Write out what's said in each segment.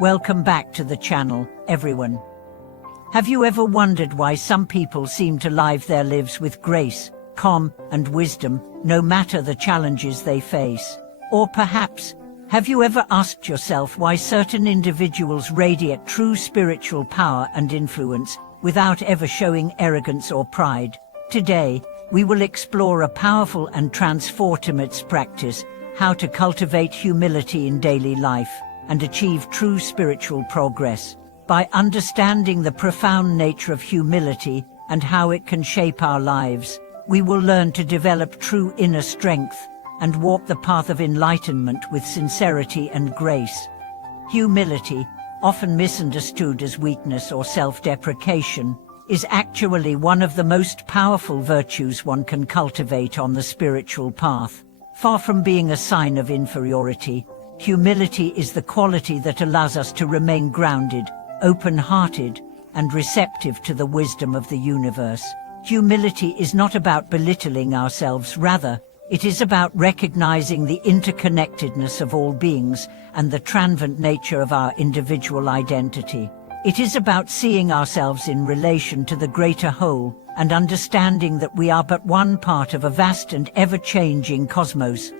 Welcome back to the channel, everyone. Have you ever wondered why some people seem to live their lives with grace, calm, and wisdom, no matter the challenges they face? Or perhaps, have you ever asked yourself why certain individuals radiate true spiritual power and influence without ever showing arrogance or pride? Today, we will explore a powerful and transformative practice, how to cultivate humility in daily life and achieve true spiritual progress. By understanding the profound nature of humility and how it can shape our lives, we will learn to develop true inner strength and walk the path of enlightenment with sincerity and grace. Humility, often misunderstood as weakness or self-deprecation, is actually one of the most powerful virtues one can cultivate on the spiritual path. Far from being a sign of inferiority, humility is the quality that allows us to remain grounded, open-hearted, and receptive to the wisdom of the universe. Humility is not about belittling ourselves, rather, it is about recognizing the interconnectedness of all beings and the transcendent nature of our individual identity. It is about seeing ourselves in relation to the greater whole and understanding that we are but one part of a vast and ever-changing cosmos.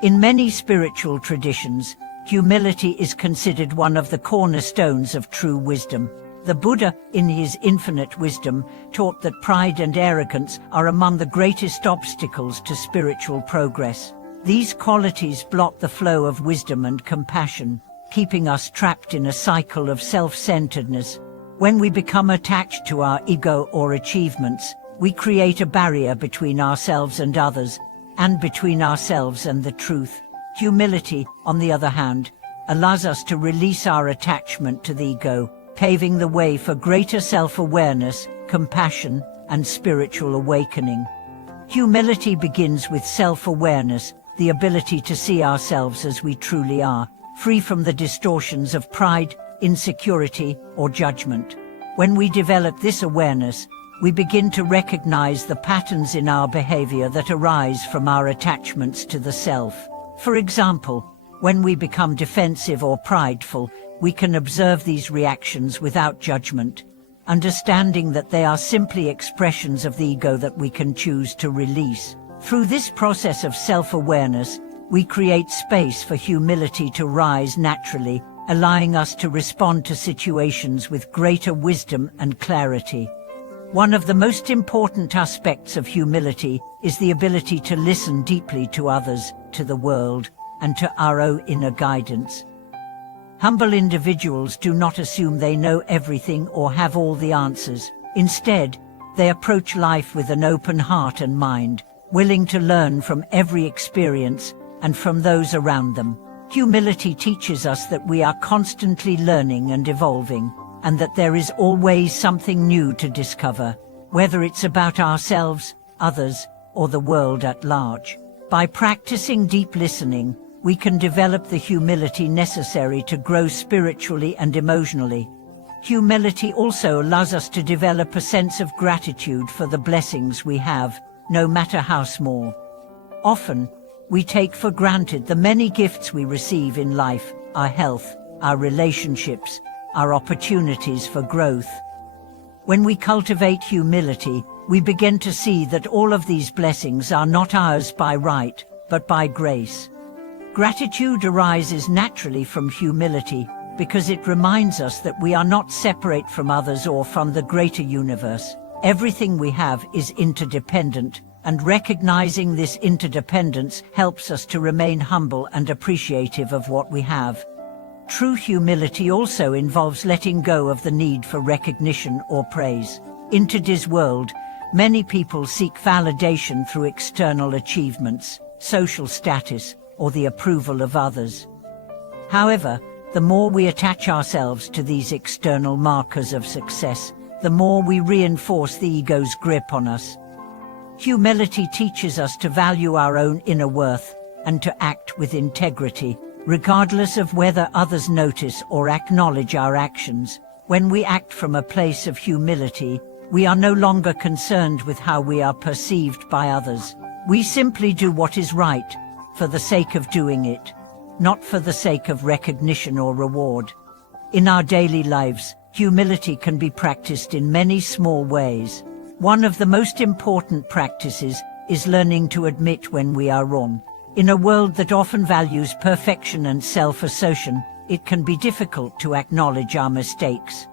In many spiritual traditions, humility is considered one of the cornerstones of true wisdom. The Buddha, in his infinite wisdom, taught that pride and arrogance are among the greatest obstacles to spiritual progress. These qualities block the flow of wisdom and compassion, keeping us trapped in a cycle of self-centeredness. When we become attached to our ego or achievements, we create a barrier between ourselves and others, and between ourselves and the truth. Humility, on the other hand, allows us to release our attachment to the ego, paving the way for greater self-awareness, compassion, and spiritual awakening. Humility begins with self-awareness, the ability to see ourselves as we truly are, free from the distortions of pride, insecurity, or judgment. When we develop this awareness, we begin to recognize the patterns in our behavior that arise from our attachments to the self. For example, when we become defensive or prideful, we can observe these reactions without judgment, understanding that they are simply expressions of the ego that we can choose to release. Through this process of self-awareness, we create space for humility to rise naturally, allowing us to respond to situations with greater wisdom and clarity. One of the most important aspects of humility is the ability to listen deeply to others, to the world, and to our own inner guidance. Humble individuals do not assume they know everything or have all the answers. Instead, they approach life with an open heart and mind, willing to learn from every experience and from those around them. Humility teaches us that we are constantly learning and evolving, and that there is always something new to discover, whether it's about ourselves, others, or the world at large. By practicing deep listening, we can develop the humility necessary to grow spiritually and emotionally. Humility also allows us to develop a sense of gratitude for the blessings we have, no matter how small. Often, we take for granted the many gifts we receive in life, our health, our relationships, our opportunities for growth. When we cultivate humility, we begin to see that all of these blessings are not ours by right, but by grace. Gratitude arises naturally from humility because it reminds us that we are not separate from others or from the greater universe. Everything we have is interdependent, and recognizing this interdependence helps us to remain humble and appreciative of what we have. True humility also involves letting go of the need for recognition or praise. In today's world, many people seek validation through external achievements, social status, or the approval of others. However, the more we attach ourselves to these external markers of success, the more we reinforce the ego's grip on us. Humility teaches us to value our own inner worth and to act with integrity, regardless of whether others notice or acknowledge our actions. When we act from a place of humility, we are no longer concerned with how we are perceived by others. We simply do what is right, for the sake of doing it, not for the sake of recognition or reward. In our daily lives, humility can be practiced in many small ways. One of the most important practices is learning to admit when we are wrong. In a world that often values perfection and self-assertion, it can be difficult to acknowledge our mistakes.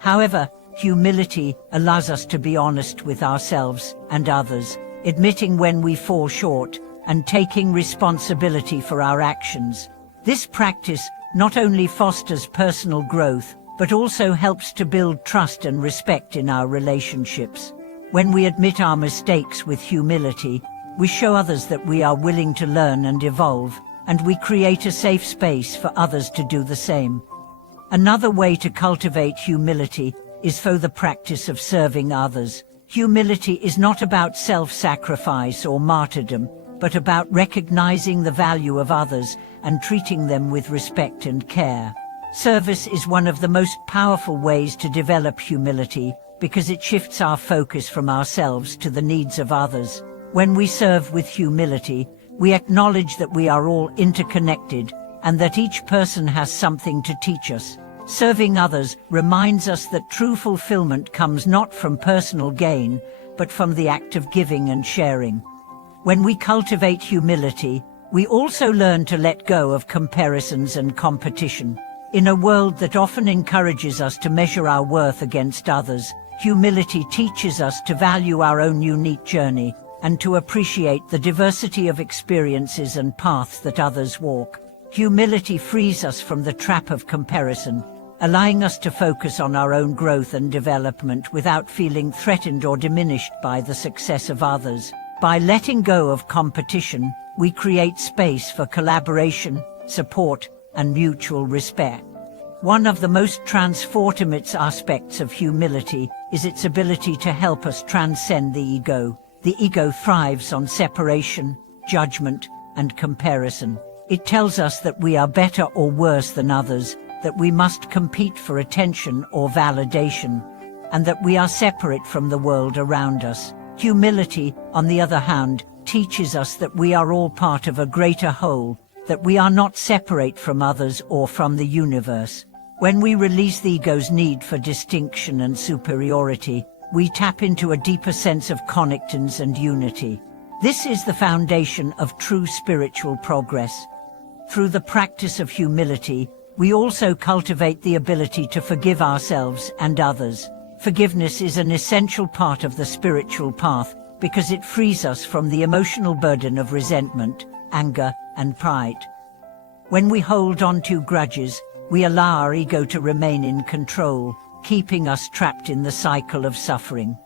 However, humility allows us to be honest with ourselves and others, admitting when we fall short and taking responsibility for our actions. This practice not only fosters personal growth, but also helps to build trust and respect in our relationships. When we admit our mistakes with humility, we show others that we are willing to learn and evolve, and we create a safe space for others to do the same. Another way to cultivate humility is through the practice of serving others. Humility is not about self-sacrifice or martyrdom, but about recognizing the value of others and treating them with respect and care. Service is one of the most powerful ways to develop humility because it shifts our focus from ourselves to the needs of others. When we serve with humility, we acknowledge that we are all interconnected and that each person has something to teach us. Serving others reminds us that true fulfillment comes not from personal gain, but from the act of giving and sharing. When we cultivate humility, we also learn to let go of comparisons and competition. In a world that often encourages us to measure our worth against others, humility teaches us to value our own unique journey and to appreciate the diversity of experiences and paths that others walk. Humility frees us from the trap of comparison, allowing us to focus on our own growth and development without feeling threatened or diminished by the success of others. By letting go of competition, we create space for collaboration, support, and mutual respect. One of the most transformative aspects of humility is its ability to help us transcend the ego. The ego thrives on separation, judgment, and comparison. It tells us that we are better or worse than others, that we must compete for attention or validation, and that we are separate from the world around us. Humility, on the other hand, teaches us that we are all part of a greater whole, that we are not separate from others or from the universe. When we release the ego's need for distinction and superiority, we tap into a deeper sense of connectedness and unity. This is the foundation of true spiritual progress. Through the practice of humility, we also cultivate the ability to forgive ourselves and others. Forgiveness is an essential part of the spiritual path because it frees us from the emotional burden of resentment, anger, and pride. When we hold on to grudges, we allow our ego to remain in control, keeping us trapped in the cycle of suffering.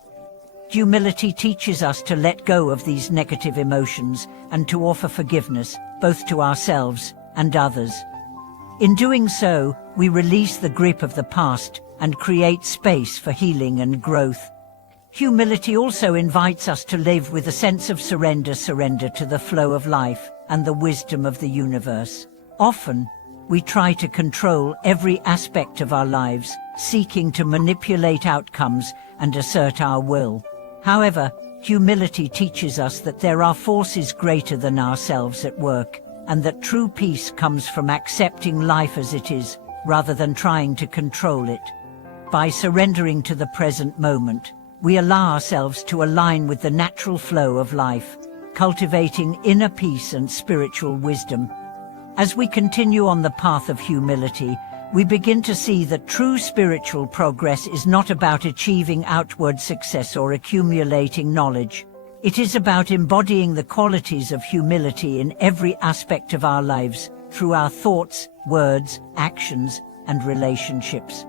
Humility teaches us to let go of these negative emotions and to offer forgiveness, both to ourselves and others. In doing so, we release the grip of the past and create space for healing and growth. Humility also invites us to live with a sense of surrender to the flow of life and the wisdom of the universe. Often, we try to control every aspect of our lives, seeking to manipulate outcomes and assert our will. However, humility teaches us that there are forces greater than ourselves at work, and that true peace comes from accepting life as it is, rather than trying to control it. By surrendering to the present moment, we allow ourselves to align with the natural flow of life, cultivating inner peace and spiritual wisdom. As we continue on the path of humility, we begin to see that true spiritual progress is not about achieving outward success or accumulating knowledge. It is about embodying the qualities of humility in every aspect of our lives, through our thoughts, words, actions, and relationships.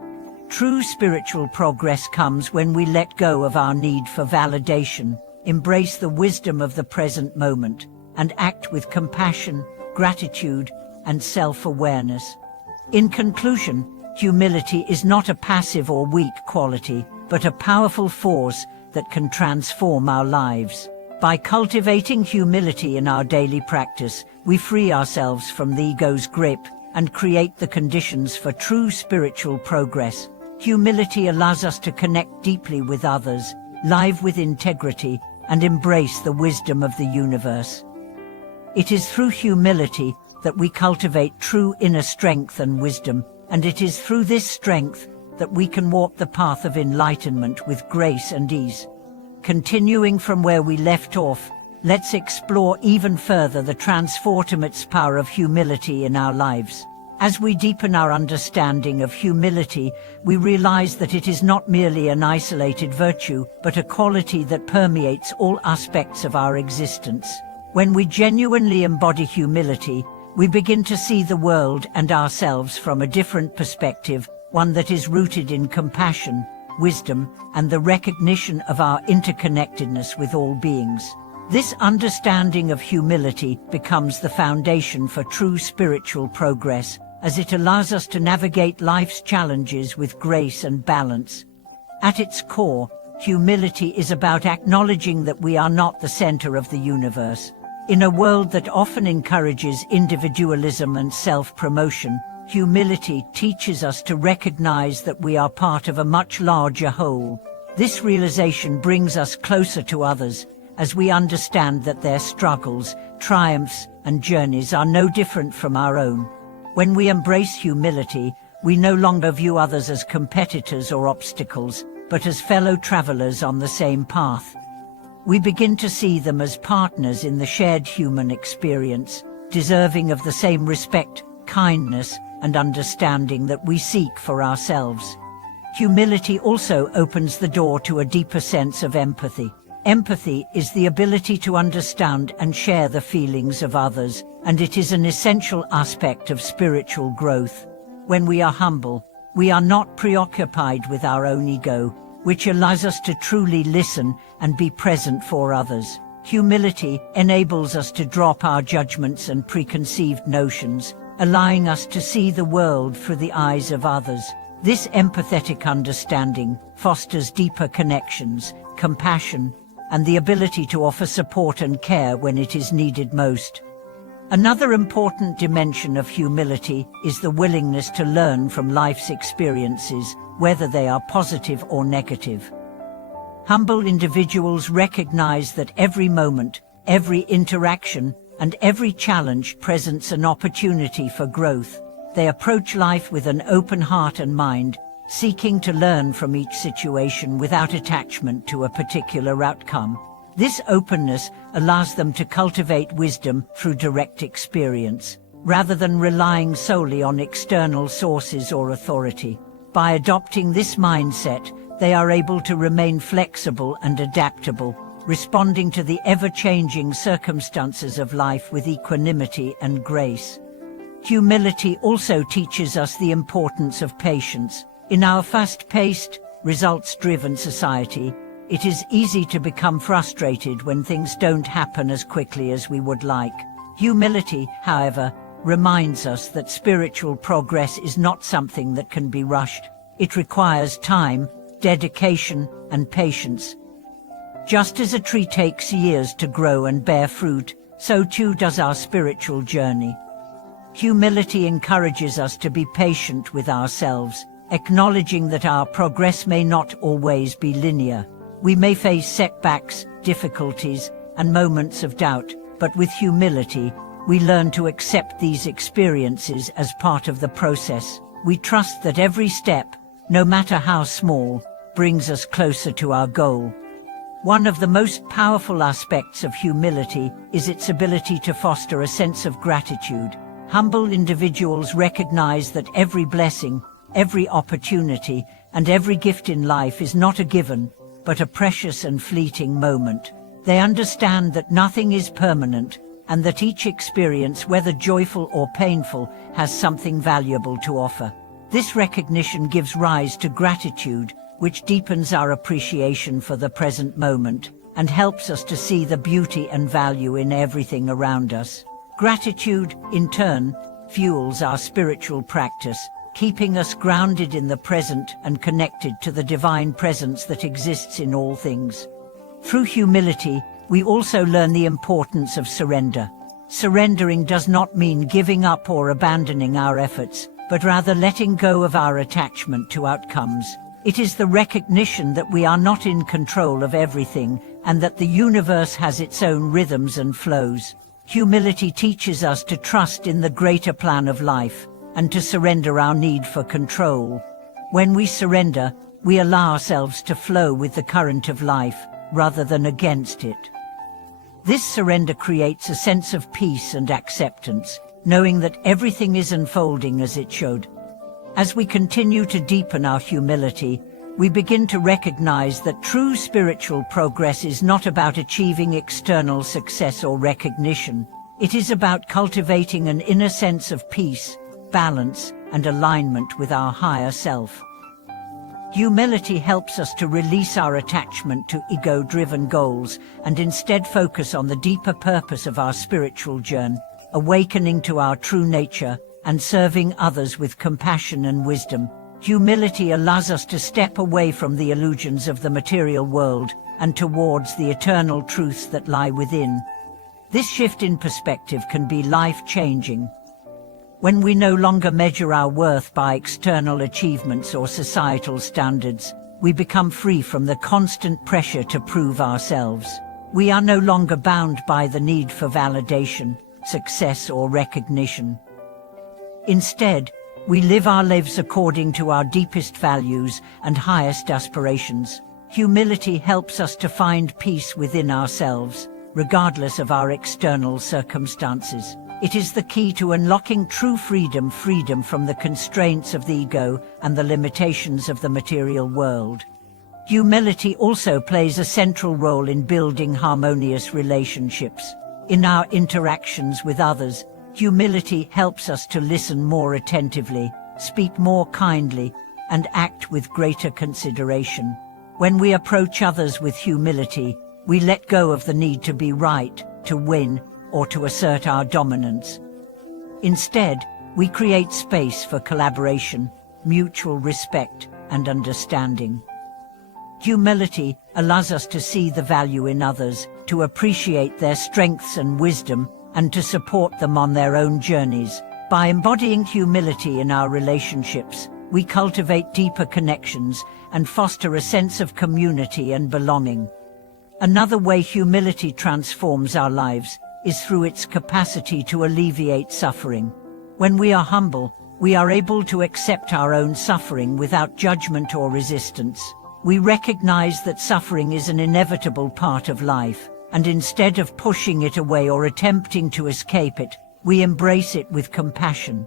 True spiritual progress comes when we let go of our need for validation, embrace the wisdom of the present moment, and act with compassion, gratitude, and self-awareness. In conclusion, humility is not a passive or weak quality, but a powerful force that can transform our lives. By cultivating humility in our daily practice, we free ourselves from the ego's grip and create the conditions for true spiritual progress. Humility allows us to connect deeply with others, live with integrity, and embrace the wisdom of the universe. It is through humility that we cultivate true inner strength and wisdom, and it is through this strength that we can walk the path of enlightenment with grace and ease. Continuing from where we left off, let's explore even further the transformative power of humility in our lives. As we deepen our understanding of humility, we realize that it is not merely an isolated virtue, but a quality that permeates all aspects of our existence. When we genuinely embody humility, we begin to see the world and ourselves from a different perspective, one that is rooted in compassion, wisdom, and the recognition of our interconnectedness with all beings. This understanding of humility becomes the foundation for true spiritual progress, as it allows us to navigate life's challenges with grace and balance. At its core, humility is about acknowledging that we are not the center of the universe. In a world that often encourages individualism and self-promotion, humility teaches us to recognize that we are part of a much larger whole. This realization brings us closer to others, as we understand that their struggles, triumphs, and journeys are no different from our own. When we embrace humility, we no longer view others as competitors or obstacles, but as fellow travelers on the same path. We begin to see them as partners in the shared human experience, deserving of the same respect, kindness, and understanding that we seek for ourselves. Humility also opens the door to a deeper sense of empathy. Empathy is the ability to understand and share the feelings of others, and it is an essential aspect of spiritual growth. When we are humble, we are not preoccupied with our own ego, which allows us to truly listen and be present for others. Humility enables us to drop our judgments and preconceived notions, allowing us to see the world through the eyes of others. This empathetic understanding fosters deeper connections, compassion, and the ability to offer support and care when it is needed most. Another important dimension of humility is the willingness to learn from life's experiences, whether they are positive or negative. Humble individuals recognize that every moment, every interaction, and every challenge presents an opportunity for growth. They approach life with an open heart and mind, seeking to learn from each situation without attachment to a particular outcome. This openness allows them to cultivate wisdom through direct experience, rather than relying solely on external sources or authority. By adopting this mindset, they are able to remain flexible and adaptable, responding to the ever-changing circumstances of life with equanimity and grace. Humility also teaches us the importance of patience. In our fast-paced, results-driven society, it is easy to become frustrated when things don't happen as quickly as we would like. Humility, however, reminds us that spiritual progress is not something that can be rushed. It requires time, dedication, and patience. Just as a tree takes years to grow and bear fruit, so too does our spiritual journey. Humility encourages us to be patient with ourselves, acknowledging that our progress may not always be linear. We may face setbacks, difficulties, and moments of doubt, but with humility, we learn to accept these experiences as part of the process. We trust that every step, no matter how small, brings us closer to our goal. One of the most powerful aspects of humility is its ability to foster a sense of gratitude. Humble individuals recognize that every blessing, every opportunity, and every gift in life is not a given, but a precious and fleeting moment. They understand that nothing is permanent, and that each experience, whether joyful or painful, has something valuable to offer. This recognition gives rise to gratitude, which deepens our appreciation for the present moment, and helps us to see the beauty and value in everything around us. Gratitude, in turn, fuels our spiritual practice, keeping us grounded in the present and connected to the divine presence that exists in all things. Through humility, we also learn the importance of surrender. Surrendering does not mean giving up or abandoning our efforts, but rather letting go of our attachment to outcomes. It is the recognition that we are not in control of everything, and that the universe has its own rhythms and flows. Humility teaches us to trust in the greater plan of life, and to surrender our need for control. When we surrender, we allow ourselves to flow with the current of life, rather than against it. This surrender creates a sense of peace and acceptance, knowing that everything is unfolding as it should. As we continue to deepen our humility, we begin to recognize that true spiritual progress is not about achieving external success or recognition. It is about cultivating an inner sense of peace, balance, and alignment with our higher self. Humility helps us to release our attachment to ego-driven goals and instead focus on the deeper purpose of our spiritual journey, awakening to our true nature and serving others with compassion and wisdom. Humility allows us to step away from the illusions of the material world and towards the eternal truths that lie within. This shift in perspective can be life-changing. When we no longer measure our worth by external achievements or societal standards, we become free from the constant pressure to prove ourselves. We are no longer bound by the need for validation, success, or recognition. Instead, we live our lives according to our deepest values and highest aspirations. Humility helps us to find peace within ourselves, regardless of our external circumstances. It is the key to unlocking true freedom from the constraints of the ego and the limitations of the material world. Humility also plays a central role in building harmonious relationships. In our interactions with others, humility helps us to listen more attentively, speak more kindly, and act with greater consideration. When we approach others with humility, we let go of the need to be right, to win, or to assert our dominance. Instead, we create space for collaboration, mutual respect, and understanding. Humility allows us to see the value in others, to appreciate their strengths and wisdom, and to support them on their own journeys. By embodying humility in our relationships, we cultivate deeper connections and foster a sense of community and belonging. Another way humility transforms our lives is through its capacity to alleviate suffering. When we are humble, we are able to accept our own suffering without judgment or resistance. We recognize that suffering is an inevitable part of life, and instead of pushing it away or attempting to escape it, we embrace it with compassion.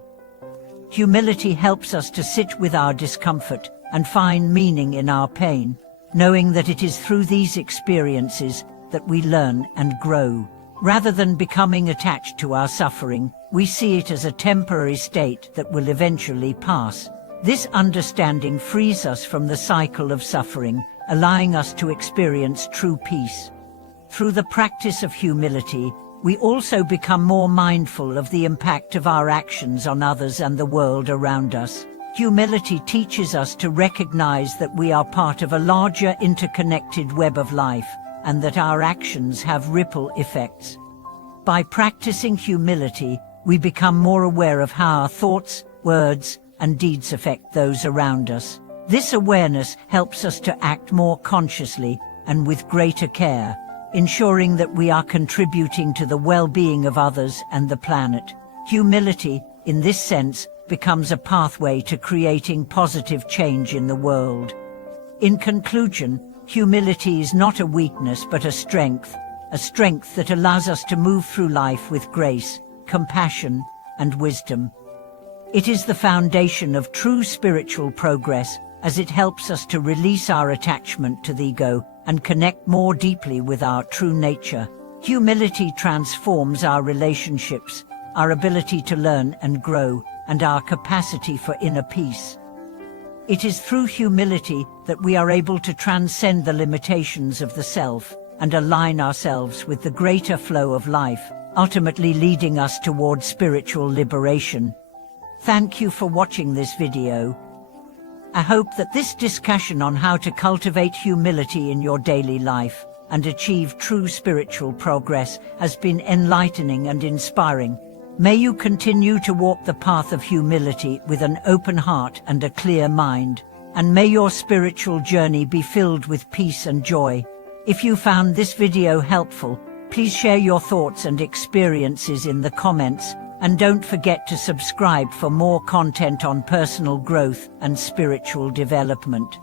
Humility helps us to sit with our discomfort and find meaning in our pain, knowing that it is through these experiences that we learn and grow. Rather than becoming attached to our suffering, we see it as a temporary state that will eventually pass. This understanding frees us from the cycle of suffering, allowing us to experience true peace. Through the practice of humility, we also become more mindful of the impact of our actions on others and the world around us. Humility teaches us to recognize that we are part of a larger interconnected web of life, and that our actions have ripple effects. By practicing humility, we become more aware of how our thoughts, words, and deeds affect those around us. This awareness helps us to act more consciously and with greater care, ensuring that we are contributing to the well-being of others and the planet. Humility, in this sense, becomes a pathway to creating positive change in the world. In conclusion, humility is not a weakness but a strength that allows us to move through life with grace, compassion, and wisdom. It is the foundation of true spiritual progress, as it helps us to release our attachment to the ego and connect more deeply with our true nature. Humility transforms our relationships, our ability to learn and grow, and our capacity for inner peace. It is through humility that we are able to transcend the limitations of the self and align ourselves with the greater flow of life, ultimately leading us towards spiritual liberation. Thank you for watching this video. I hope that this discussion on how to cultivate humility in your daily life and achieve true spiritual progress has been enlightening and inspiring. May you continue to walk the path of humility with an open heart and a clear mind, and may your spiritual journey be filled with peace and joy. If you found this video helpful, please share your thoughts and experiences in the comments, And don't forget to subscribe for more content on personal growth and spiritual development.